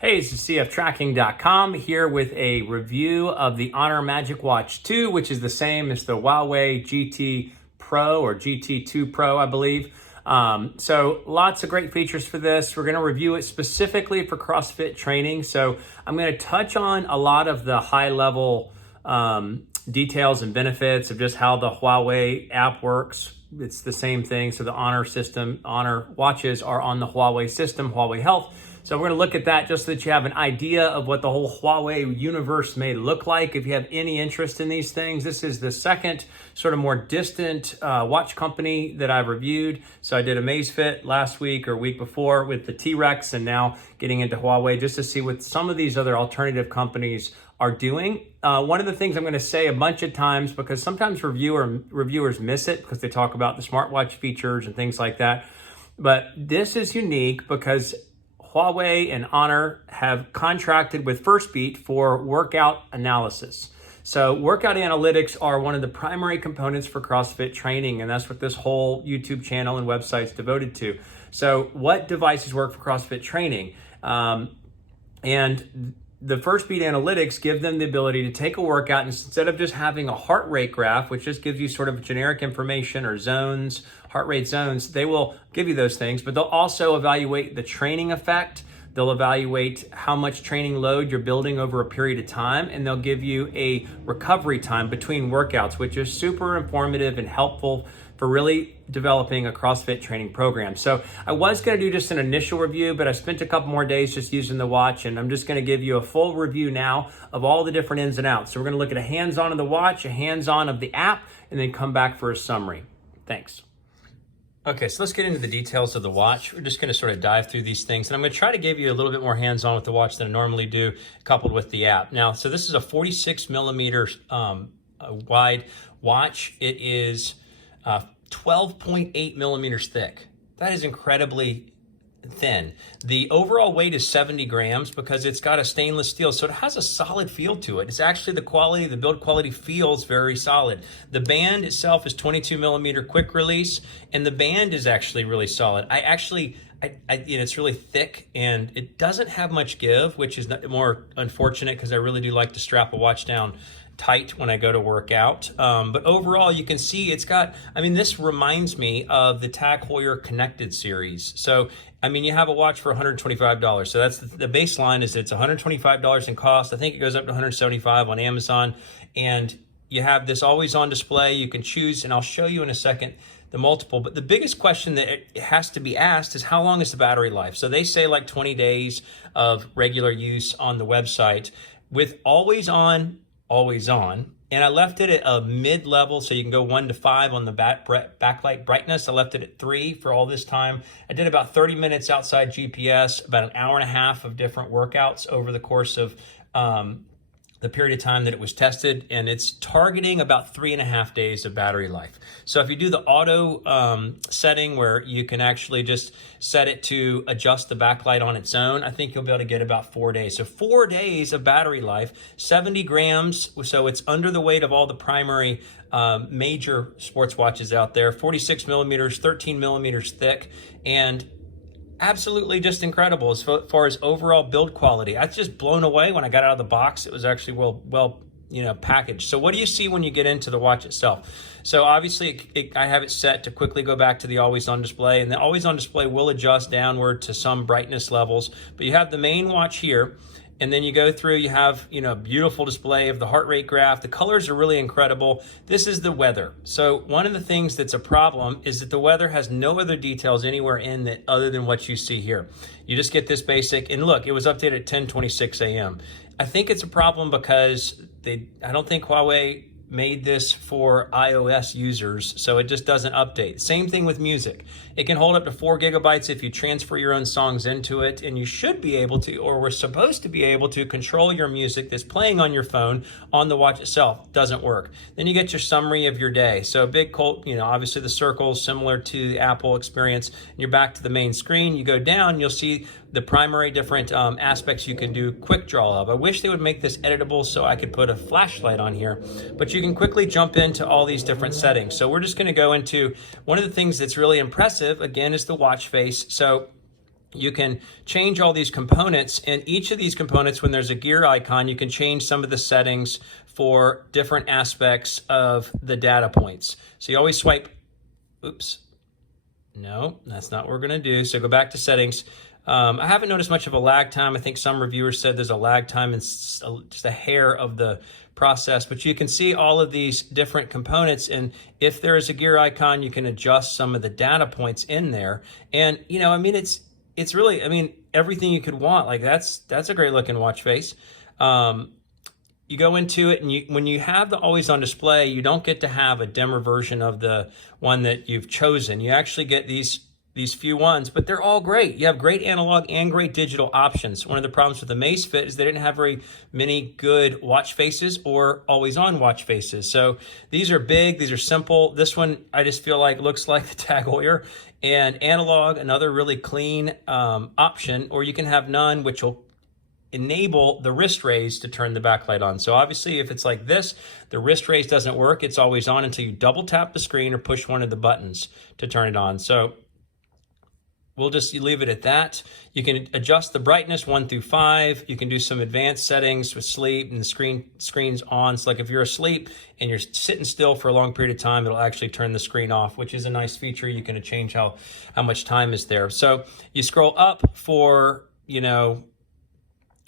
Hey, this is cftracking.com here with a review of the Honor Magic Watch 2, which is the same as the Huawei GT Pro or GT2 Pro, I believe. So lots of great features for this. We're going to review it specifically for CrossFit training. So I'm going to touch on a lot of the high level details and benefits of just how the Huawei app works. It's the same thing. So the Honor system, Honor watches are on the Huawei system, Huawei Health. So we're going to look at that just so that you have an idea of what the whole Huawei universe may look like. If you have any interest in these things, this is the second sort of more distant watch company that I've reviewed. So I did Amazfit last week or week before with the T-Rex, and now getting into Huawei just to see what some of these other alternative companies are doing. One of the things I'm going to say a bunch of times, because sometimes reviewers miss it because they talk about the smartwatch features and things like that. But this is unique because Huawei and Honor have contracted with Firstbeat for workout analysis. So workout analytics are one of the primary components for CrossFit training, and that's what this whole YouTube channel and website is devoted to. So what devices work for CrossFit training? And the Firstbeat analytics give them the ability to take a workout, and instead of just having a heart rate graph, which just gives you sort of generic information or zones, heart rate zones, they will give you those things, but they'll also evaluate the training effect. They'll evaluate how much training load you're building over a period of time, and they'll give you a recovery time between workouts, which is super informative and helpful for really developing a CrossFit training program. So I was going to do just an initial review, but I spent a couple more days just using the watch, and I'm just going to give you a full review now of all the different ins and outs. So we're going to look at a hands-on of the watch, a hands-on of the app, and then come back for a summary. Thanks. Okay, so let's get into the details of the watch. We're just going to sort of dive through these things, and I'm going to try to give you a little bit more hands-on with the watch than I normally do, coupled with the app. Now, so this is a 46 millimeter wide watch. It is 12.8 millimeters thick. That is incredibly thin. The overall weight is 70 grams because it's got a stainless steel, so it has a solid feel to it. It's actually the build quality feels very solid. The band itself is 22 millimeter quick release, and the band is actually really solid. It's really thick and it doesn't have much give, which is more unfortunate because I really do like to strap a watch down tight when I go to work out. But overall, you can see it's got, this reminds me of the Tag Heuer Connected series. So, you have a watch for $125. So that's the baseline is it's $125 in cost. I think it goes up to $175 on Amazon. And you have this always on display. You can choose, and I'll show you in a second, the multiple. But the biggest question that it has to be asked is how long is the battery life? So they say like 20 days of regular use on the website with always on, and I left it at a mid-level, so you can go 1 to 5 on the backlight brightness. I left it at 3 for all this time. I did about 30 minutes outside GPS, about an hour and a half of different workouts over the course of the period of time that it was tested, and it's targeting about 3.5 days of battery life. So if you do the auto setting where you can actually just set it to adjust the backlight on its own, I think you'll be able to get about 4 days. So 4 days of battery life, 70 grams, so it's under the weight of all the primary major sports watches out there, 46 millimeters, 13 millimeters thick, and absolutely just incredible as far as overall build quality. I was just blown away when I got out of the box. It was actually well packaged. So what do you see when you get into the watch itself? So obviously I have it set to quickly go back to the always on display, and the always on display will adjust downward to some brightness levels, but you have the main watch here. And then you go through, you have, beautiful display of the heart rate graph. The colors are really incredible. This is the weather. So one of the things that's a problem is that the weather has no other details anywhere in it other than what you see here. You just get this basic, and look, it was updated at 10:26 a.m. I think it's a problem because I don't think Huawei made this for iOS users, so it just doesn't update. Same thing with music. It can hold up to 4 gigabytes if you transfer your own songs into it, and you should be able to, or we're supposed to be able to, control your music that's playing on your phone on the watch itself. Doesn't work. Then you get your summary of your day. So a big obviously the circles similar to the Apple experience, and you're back to the main screen. You go down, you'll see the primary different aspects you can do quick draw of. I wish they would make this editable so I could put a flashlight on here, but you can quickly jump into all these different settings. So we're just going to go into one of the things that's really impressive, again, is the watch face. So you can change all these components, and each of these components, when there's a gear icon, you can change some of the settings for different aspects of the data points. So you always swipe, oops, no, that's not what we're gonna do. So go back to settings. I haven't noticed much of a lag time. I think some reviewers said there's a lag time and just a hair of the process, but you can see all of these different components, and if there is a gear icon, you can adjust some of the data points in there. And I mean, it's really, I mean, everything you could want. Like that's a great looking watch face. You go into it, and when you have the always on display, you don't get to have a dimmer version of the one that you've chosen. You actually get these few ones, but they're all great. You have great analog and great digital options. One of the problems with the Amazfit is they didn't have very many good watch faces or always on watch faces. So these are big, these are simple. This one I just feel like looks like the Tag Heuer. And analog, another really clean option, or you can have none, which will enable the wrist raise to turn the backlight on. So obviously if it's like this, the wrist raise doesn't work. It's always on until you double tap the screen or push one of the buttons to turn it on. So we'll just leave it at that. You can adjust the brightness 1 through 5. You can do some advanced settings with sleep, and the screen's on. So like if you're asleep and you're sitting still for a long period of time, it'll actually turn the screen off, which is a nice feature. You can change how much time is there. So you scroll up for,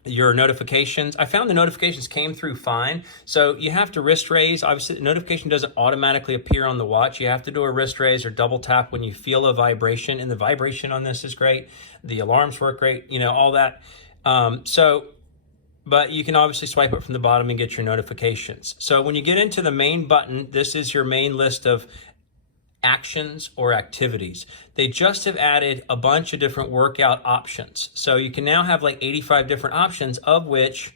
your notifications. I found the notifications came through fine. So you have to wrist raise. Obviously, the notification doesn't automatically appear on the watch. You have to do a wrist raise or double tap when you feel a vibration. And the vibration on this is great. The alarms work great, all that. But you can obviously swipe it from the bottom and get your notifications. So when you get into the main button, this is your main list of actions or activities. They just have added a bunch of different workout options. So you can now have like 85 different options, of which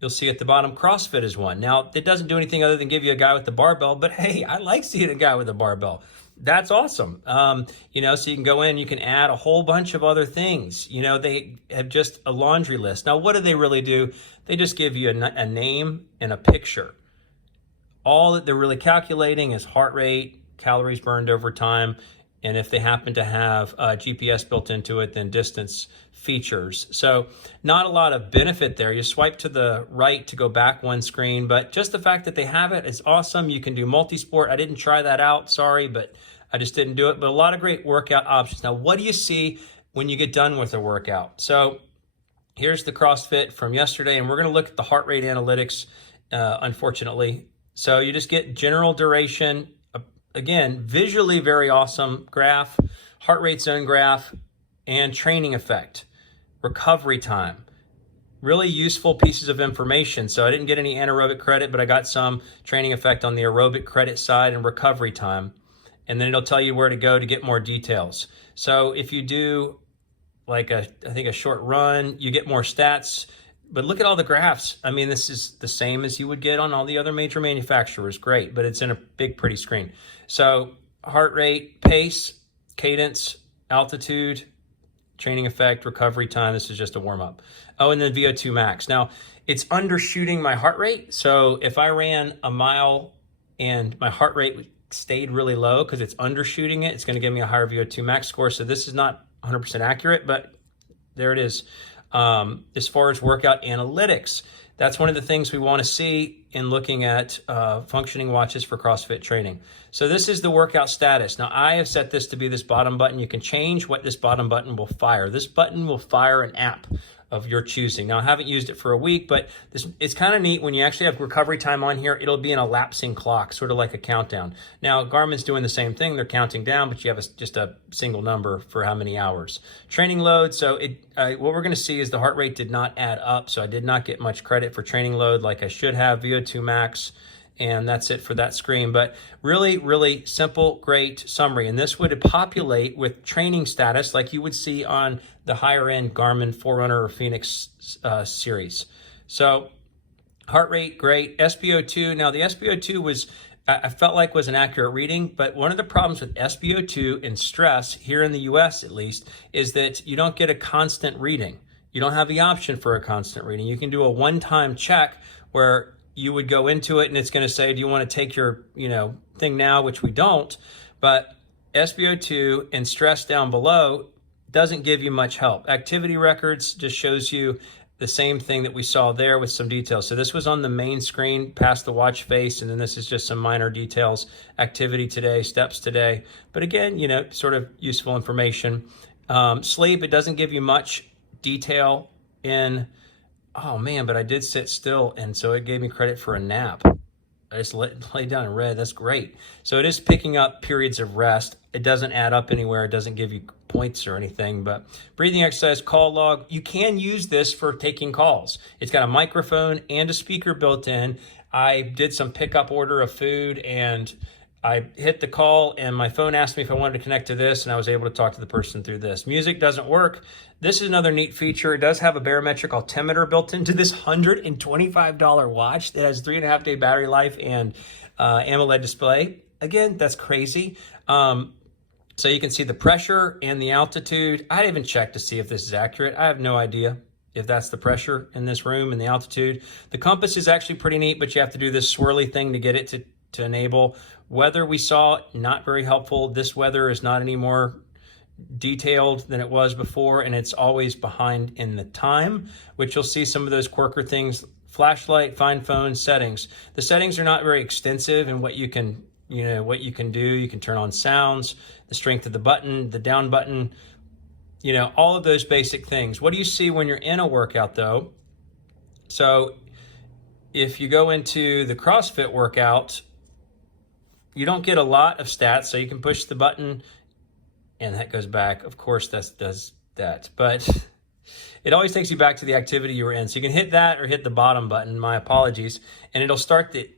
you'll see at the bottom, CrossFit is one. Now, it doesn't do anything other than give you a guy with the barbell, but hey, I like seeing a guy with a barbell. That's awesome. So you can go in, you can add a whole bunch of other things. They have just a laundry list. Now, what do they really do? They just give you a name and a picture. All that they're really calculating is heart rate, calories burned over time, and if they happen to have GPS built into it, then distance features. So not a lot of benefit there. You swipe to the right to go back one screen, but just the fact that they have it is awesome. You can do multi-sport. I didn't try that out, sorry, but I just didn't do it. But a lot of great workout options. Now, what do you see when you get done with a workout? So here's the CrossFit from yesterday, and we're going to look at the heart rate analytics, unfortunately. So you just get general duration. Again, visually very awesome graph, heart rate zone graph, and training effect, recovery time. Really useful pieces of information. So I didn't get any anaerobic credit, but I got some training effect on the aerobic credit side and recovery time. And then it'll tell you where to go to get more details. So if you do like I think a short run, you get more stats. But look at all the graphs. I mean, this is the same as you would get on all the other major manufacturers. Great, but it's in a big, pretty screen. So heart rate, pace, cadence, altitude, training effect, recovery time. This is just a warm up. Oh, and then VO2 max. Now, it's undershooting my heart rate. So if I ran a mile and my heart rate stayed really low because it's undershooting it, it's going to give me a higher VO2 max score. So this is not 100% accurate, but there it is. As far as workout analytics, that's one of the things we want to see in looking at functioning watches for CrossFit training. So this is the workout status. Now, I have set this to be this bottom button. You can change what this bottom button will fire. This button will fire an app of your choosing. Now, I haven't used it for a week, but it's kind of neat. When you actually have recovery time on here, it'll be in a lapsing clock, sort of like a countdown. Now, Garmin's doing the same thing. They're counting down, but you have just a single number for how many hours. Training load, so what we're going to see is the heart rate did not add up, so I did not get much credit for training load like I should have. VO2 max, and that's it for that screen. But really, really simple, great summary. And this would populate with training status like you would see on the higher end Garmin Forerunner or Phoenix series. So heart rate, great. SpO2, now the SpO2 was, I felt like was an accurate reading, but one of the problems with SpO2 and stress, here in the US at least, is that you don't get a constant reading. You don't have the option for a constant reading. You can do a one-time check where you would go into it and it's going to say, do you want to take your thing now, which we don't. But SpO2 and stress down below doesn't give you much help. Activity records just shows you the same thing that we saw there with some details. So this was on the main screen past the watch face, and then this is just some minor details. Activity today, steps today. But again, you know, sort of useful information. Sleep, it doesn't give you much detail in, oh man, but I did sit still, and so it gave me credit for a nap. I just lay down and read. That's great. So it is picking up periods of rest. It doesn't add up anywhere. It doesn't give you points or anything. But breathing exercise, call log, you can use this for taking calls. It's got a microphone and a speaker built in. I did some pickup order of food, and I hit the call, and my phone asked me if I wanted to connect to this, and I was able to talk to the person through this. Music doesn't work. This is another neat feature. It does have a barometric altimeter built into this $125 watch that has 3.5 day battery life and AMOLED display. Again, that's crazy. So you can see the pressure and the altitude. I didn't even check to see if this is accurate. I have no idea if that's the pressure in this room and the altitude. The compass is actually pretty neat, but you have to do this swirly thing to get it to enable. Weather we saw, not very helpful. This weather is not any more detailed than it was before, and it's always behind in the time, which you'll see some of those quirker things. Flashlight, find phone, settings. The settings are not very extensive in what you can do. You can turn on sounds, the strength of the button, the down button, you know, all of those basic things. What do you see when you're in a workout though? So if you go into the CrossFit workout, you don't get a lot of stats, so you can push the button and that goes back. Of course, that does that, but it always takes you back to the activity you were in. So you can hit that or hit the bottom button, my apologies, and it'll start the,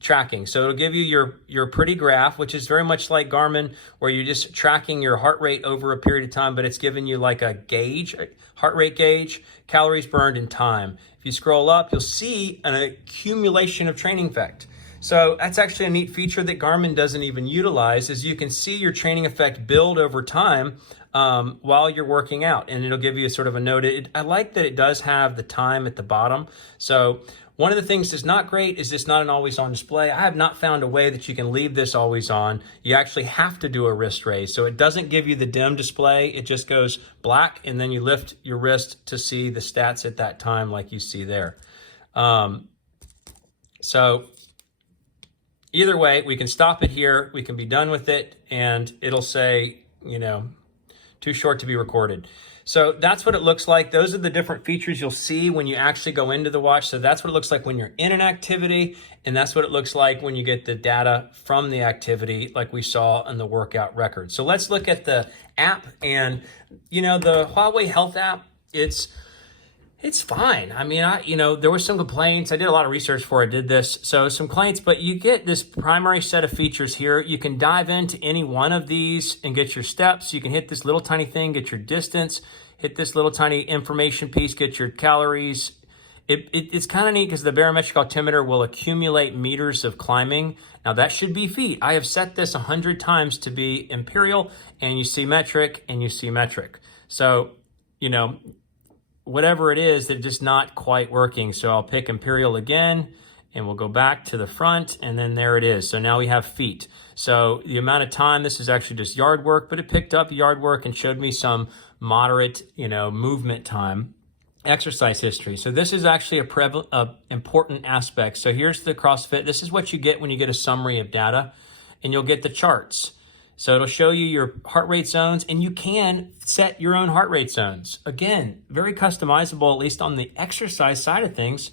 tracking. So it'll give you your pretty graph, which is very much like Garmin, where you're just tracking your heart rate over a period of time, but it's giving you like a gauge, a heart rate gauge, calories burned in time. If you scroll up, you'll see an accumulation of training effect. So that's actually a neat feature that Garmin doesn't even utilize, is you can see your training effect build over time while you're working out, and it'll give you a sort of a note. I like that it does have the time at the bottom. So one of the things that's not great is it's not an always on display. I have not found a way that you can leave this always on. You actually have to do a wrist raise. So it doesn't give you the dim display. It just goes black, and then you lift your wrist to see the stats at that time like you see there. So either way, we can stop it here. We can be done with it, and it'll say, too short to be recorded. So that's what it looks like. Those are the different features you'll see when you actually go into the watch. So that's what it looks like when you're in an activity, and that's what it looks like when you get the data from the activity like we saw in the workout record. So let's look at the app, and the Huawei Health app, it's fine. I mean, there were some complaints. I did a lot of research before I did this. So some complaints, but you get this primary set of features here. You can dive into any one of these and get your steps. You can hit this little tiny thing, get your distance, hit this little tiny information piece, get your calories. It's kind of neat because the barometric altimeter will accumulate meters of climbing. Now that should be feet. I have set this 100 times to be imperial, and you see metric and you see metric. So, whatever it is, they're just not quite working. So I'll pick imperial again, and we'll go back to the front, and then there it is. So now we have feet. So the amount of time, this is actually just yard work, but it picked up yard work and showed me some moderate, movement time. Exercise history. So this is actually a important aspect. So here's the CrossFit. This is what you get when you get a summary of data, and you'll get the charts. So it'll show you your heart rate zones, and you can set your own heart rate zones. Again, very customizable, at least on the exercise side of things.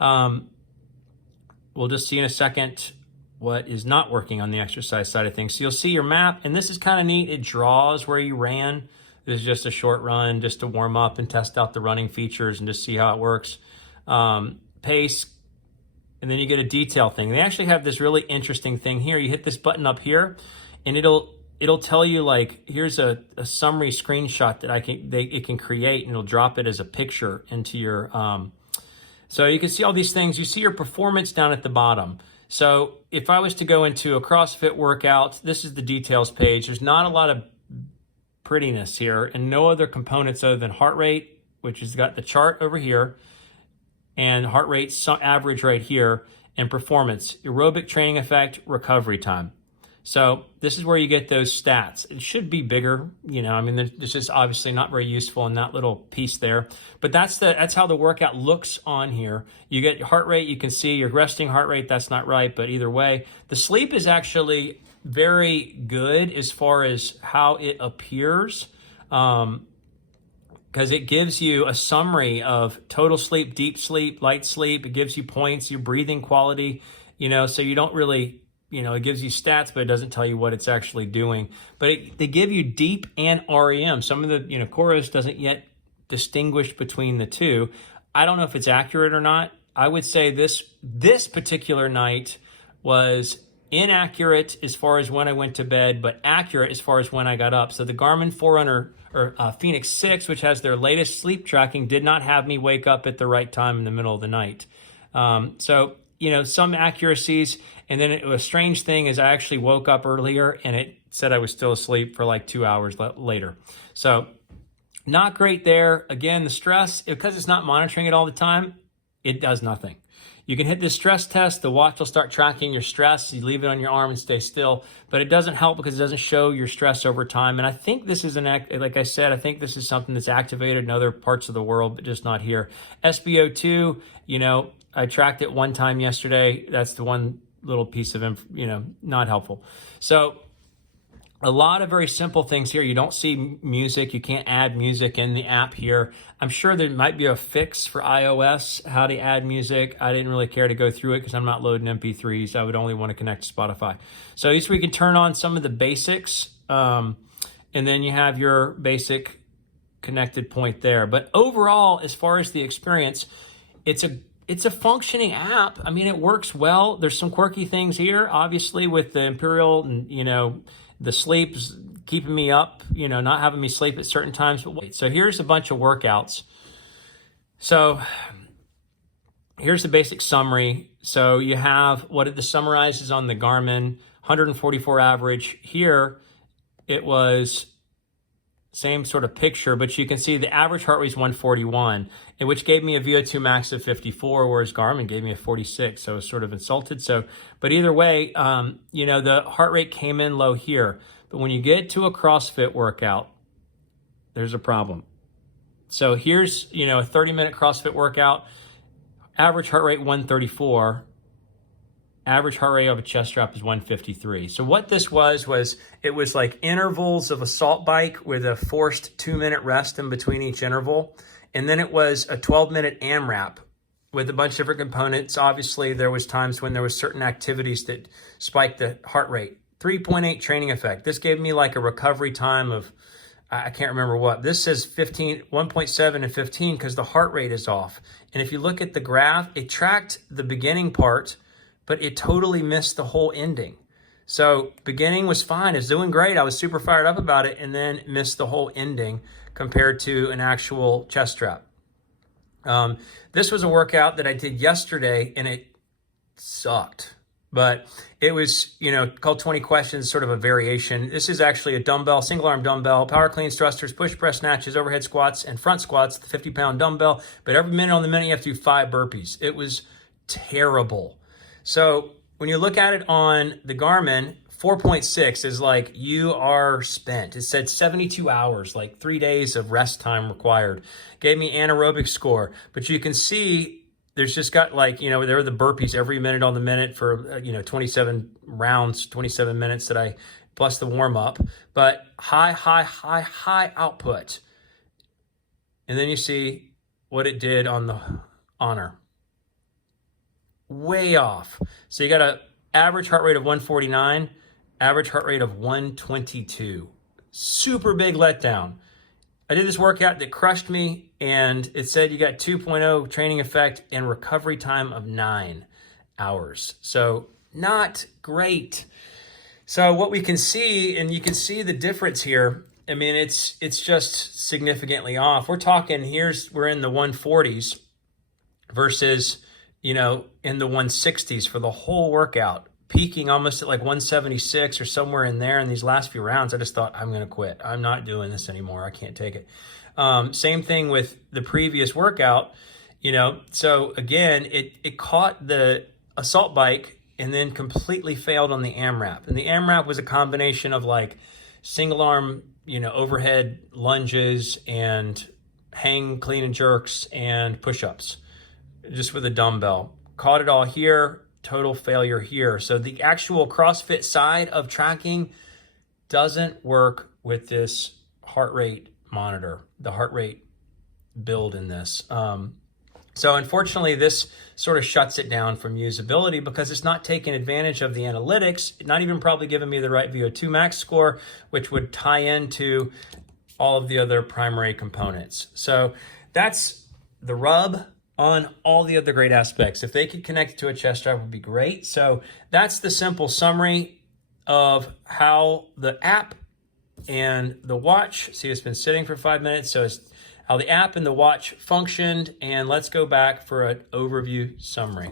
We'll just see in a second what is not working on the exercise side of things. So you'll see your map, and this is kind of neat. It draws where you ran. This is just a short run just to warm up and test out the running features and just see how it works. Pace, and then you get a detail thing. They actually have this really interesting thing here. You hit this button up here, and it'll tell you, like, here's a summary screenshot that it can create, and it'll drop it as a picture into your, so you can see all these things. You see your performance down at the bottom. So if I was to go into a CrossFit workout, this is the details page. There's not a lot of prettiness here, and no other components other than heart rate, which has got the chart over here, and heart rate average right here, and performance, aerobic training effect, recovery time. So this is where you get those stats. It should be bigger, you know. I mean, this is obviously not very useful in that little piece there. But that's how the workout looks on here. You get your heart rate. You can see your resting heart rate. That's not right, but either way, the sleep is actually very good as far as how it appears. Because it gives you a summary of total sleep, deep sleep, light sleep. It gives you points, your breathing quality, you know, so you don't really, you know, it gives you stats, but it doesn't tell you what it's actually doing. But they give you deep and REM. Some of the, you know, Chorus doesn't yet distinguish between the two. I don't know if it's accurate or not. I would say this particular night was inaccurate as far as when I went to bed, but accurate as far as when I got up. So the Garmin Forerunner or Phoenix 6, which has their latest sleep tracking, did not have me wake up at the right time in the middle of the night. So, you know, some accuracies. And then a strange thing is I actually woke up earlier and it said I was still asleep for like 2 hours later. So not great there. Again, the stress, because it's not monitoring it all the time, it does nothing. You can hit this stress test. The watch will start tracking your stress. You leave it on your arm and stay still, but it doesn't help because it doesn't show your stress over time. And I think this is like I said, I think this is something that's activated in other parts of the world, but just not here. SpO2, you know, I tracked it one time yesterday. That's the one little piece of, you know, not helpful. So a lot of very simple things here. You don't see music. You can't add music in the app here. I'm sure there might be a fix for iOS, how to add music. I didn't really care to go through it because I'm not loading MP3s. I would only want to connect to Spotify. So at least we can turn on some of the basics. And then you have your basic connected point there. But overall, as far as the experience, it's a functioning app. I mean, it works well. There's some quirky things here, obviously, with the Imperial and, you know, the sleep's keeping me up, you know, not having me sleep at certain times. But wait, so here's a bunch of workouts. So here's the basic summary. So you have what the summarizes on the Garmin, 144 average. Here it was same sort of picture, but you can see the average heart rate is 141, which gave me a VO2 max of 54, whereas Garmin gave me a 46. So I was sort of insulted. So, but either way, you know, the heart rate came in low here. But when you get to a CrossFit workout, there's a problem. So here's, you know, a 30-minute CrossFit workout, average heart rate 134. Average heart rate of a chest strap is 153. So what this was it was like intervals of assault bike with a forced 2-minute rest in between each interval. And then it was a 12-minute AMRAP with a bunch of different components. Obviously, there was times when there was certain activities that spiked the heart rate. 3.8 training effect. This gave me like a recovery time of, I can't remember what. This says 1.7 and 15 because the heart rate is off. And if you look at the graph, it tracked the beginning part, but it totally missed the whole ending. So beginning was fine. It was doing great. I was super fired up about it, and then missed the whole ending compared to an actual chest strap. This was a workout that I did yesterday, and it sucked. But it was, you know, called 20 questions, sort of a variation. This is actually a dumbbell, single arm dumbbell, power cleans, thrusters, push press snatches, overhead squats, and front squats, the 50-pound dumbbell. But every minute on the minute, you have to do 5 burpees. It was terrible. So when you look at it on the Garmin, 4.6 is like you are spent. It said 72 hours, like 3 days of rest time required. Gave me anaerobic score. But you can see there's just got like, you know, there are the burpees every minute on the minute for, you know, 27 rounds, 27 minutes that I, plus the warm up. But high output. And then you see what it did on the Honor. Way off. So you got an average heart rate of 149, average heart rate of 122. Super big letdown. I did this workout that crushed me, and it said you got 2.0 training effect and recovery time of 9 hours. So not great. So what we can see, and you can see the difference here, I mean, it's just significantly off. We're talking, we're in the 140s versus, you know, in the 160s for the whole workout, peaking almost at like 176 or somewhere in there. In these last few rounds, I just thought, I'm going to quit. I'm not doing this anymore. I can't take it. Same thing with the previous workout, you know. So again, it caught the assault bike and then completely failed on the AMRAP. And the AMRAP was a combination of like single arm, overhead lunges and hang, clean and jerks and push-ups just with a dumbbell. Caught it all here, total failure here. So the actual CrossFit side of tracking doesn't work with this heart rate monitor, the heart rate build in this. So unfortunately, this sort of shuts it down from usability because it's not taking advantage of the analytics, not even probably giving me the right VO2 max score, which would tie into all of the other primary components. So that's the rub on all the other great aspects. If they could connect it to a chest strap, it would be great. So that's the simple summary of how the app and the watch, see, it's been sitting for 5 minutes, so it's how the app and the watch functioned, and let's go back for an overview summary.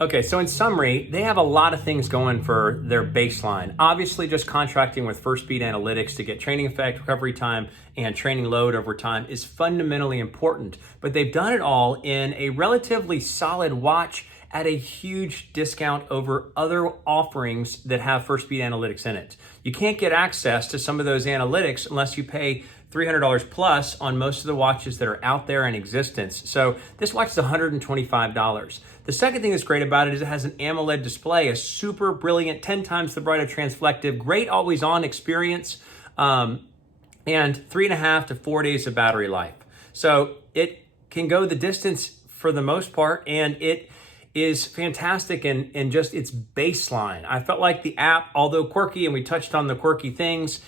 Okay, so in summary, they have a lot of things going for their baseline. Obviously, just contracting with First Beat Analytics to get training effect, recovery time, and training load over time is fundamentally important. But they've done it all in a relatively solid watch at a huge discount over other offerings that have First Beat Analytics in it. You can't get access to some of those analytics unless you pay $300 plus on most of the watches that are out there in existence. So this watch is $125. The second thing that's great about it is it has an AMOLED display, a super brilliant, 10 times the brighter transflective, great always on experience, and 3.5 to 4 days of battery life. So it can go the distance for the most part, and it is fantastic in just its baseline. I felt like the app, although quirky, and we touched on the quirky things,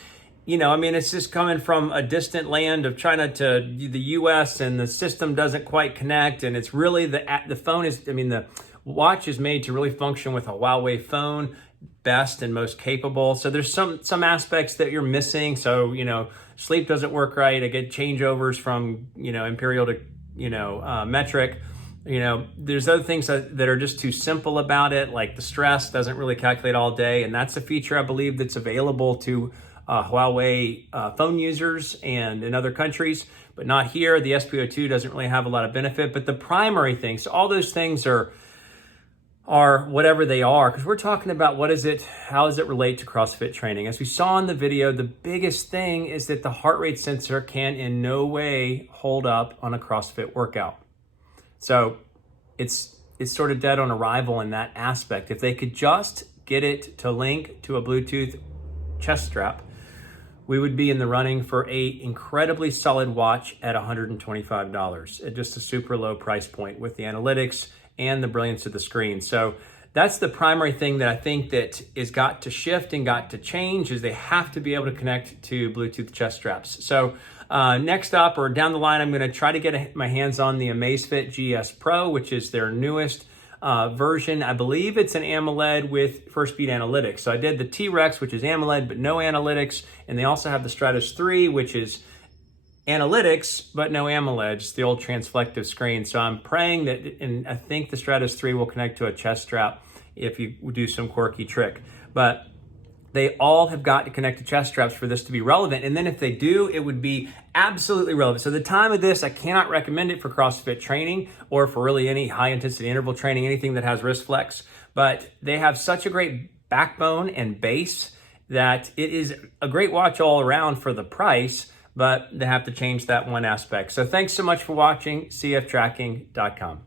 it's just coming from a distant land of China to the US, and the system doesn't quite connect. And it's really the phone is, the watch is made to really function with a Huawei phone, best and most capable. So there's some aspects that you're missing. So, sleep doesn't work right. I get changeovers from, imperial to, metric. There's other things that are just too simple about it, like the stress doesn't really calculate all day. And that's a feature I believe that's available to Huawei phone users and in other countries, but not here. The SpO2 doesn't really have a lot of benefit, but the primary things, so all those things are whatever they are, because we're talking about how does it relate to CrossFit training? As we saw in the video, the biggest thing is that the heart rate sensor can in no way hold up on a CrossFit workout. So it's sort of dead on arrival in that aspect. If they could just get it to link to a Bluetooth chest strap, we would be in the running for a incredibly solid watch at $125 at just a super low price point with the analytics and the brilliance of the screen. So that's the primary thing that I think that is got to shift and got to change, is they have to be able to connect to Bluetooth chest straps. So next up or down the line, I'm going to try to get my hands on the Amazfit GS Pro, which is their newest version. I believe it's an AMOLED with First Beat Analytics. So I did the T-Rex, which is AMOLED but no analytics, and they also have the Stratus 3, which is analytics but no AMOLED, just the old transflective screen. So I'm praying that, and I think the Stratus 3 will connect to a chest strap if you do some quirky trick. But they all have got to connect to chest straps for this to be relevant. And then if they do, it would be absolutely relevant. So the time of this, I cannot recommend it for CrossFit training or for really any high intensity interval training, anything that has wrist flex. But they have such a great backbone and base that it is a great watch all around for the price, but they have to change that one aspect. So thanks so much for watching, cftracking.com.